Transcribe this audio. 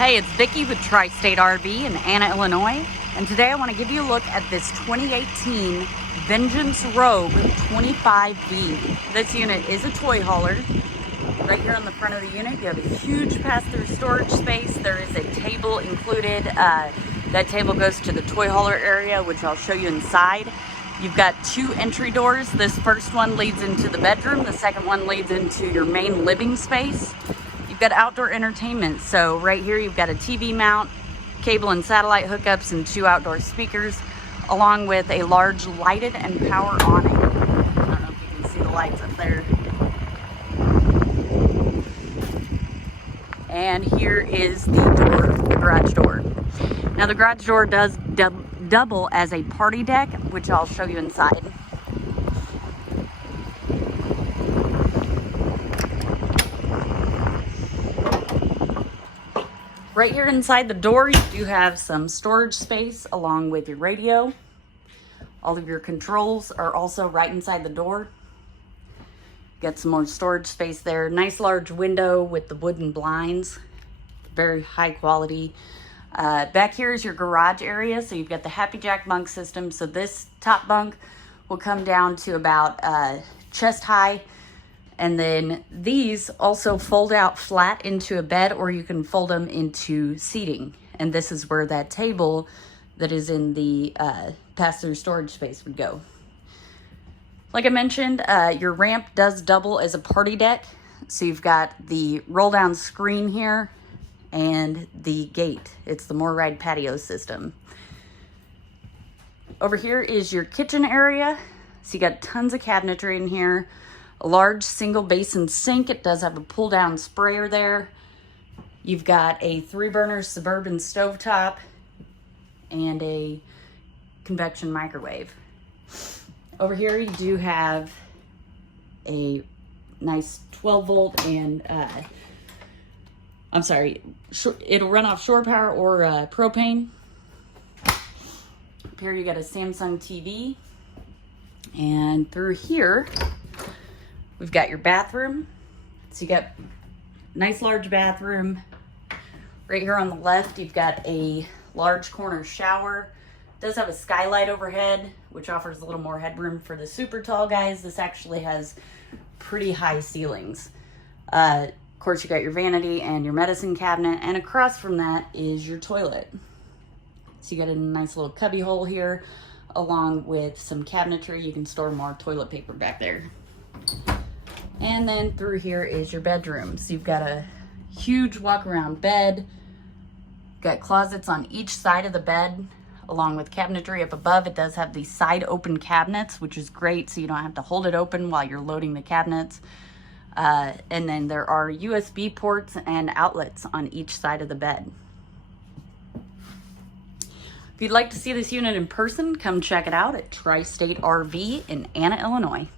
Hey, it's Vicki with Tri-State RV in Anna, Illinois, and today I want to give you a look at this 2018 Vengeance Rogue 25V. This unit is a toy hauler. Right here on the front of the unit, you have a huge pass-through storage space. There is a table included. That table goes to the toy hauler area, which I'll show you inside. You've got two entry doors. This first one leads into the bedroom. The second one leads into your main living space. You've got outdoor entertainment. So right here you've got a TV mount, cable and satellite hookups, and two outdoor speakers, along with a large lighted and power awning. I don't know if you can see the lights up there. And here is the door, the garage door. Now the garage door does double as a party deck, which I'll show you inside. Right here inside the door, you do have some storage space along with your radio. All of your controls are also right inside the door. Got some more storage space there. Nice large window with the wooden blinds. Very high quality. Back here is your garage area. So you've got the Happy Jack bunk system. So this top bunk will come down to about chest high. And then these also fold out flat into a bed, or you can fold them into seating. And this is where that table that is in the pass-through storage space would go. Like I mentioned, your ramp does double as a party deck. So you've got the roll down screen here and the gate. It's the More Ride patio system. Over here is your kitchen area. So you got tons of cabinetry in here. A large single basin sink. It does have a pull down sprayer there. You've got a 3-burner Suburban stovetop and a convection microwave. Over here you do have a nice 12 volt and it'll run off shore power or propane. Up here you got a Samsung TV, and through here we've got your bathroom. So you got nice large bathroom. Right here on the left you've got a large corner shower. It does have a skylight overhead, which offers a little more headroom for the super tall guys. This actually has pretty high ceilings. Of course, you got your vanity and your medicine cabinet, and across from that is your toilet. So you got a nice little cubby hole here, along with some cabinetry. You can store more toilet paper back there. And then through here is your bedroom. So you've got a huge walk around bed. Got closets on each side of the bed, along with cabinetry up above. It does have these side open cabinets, which is great, so you don't have to hold it open while you're loading the cabinets. And then there are USB ports and outlets on each side of the bed. If you'd like to see this unit in person, come check it out at Tri-State RV in Anna, Illinois.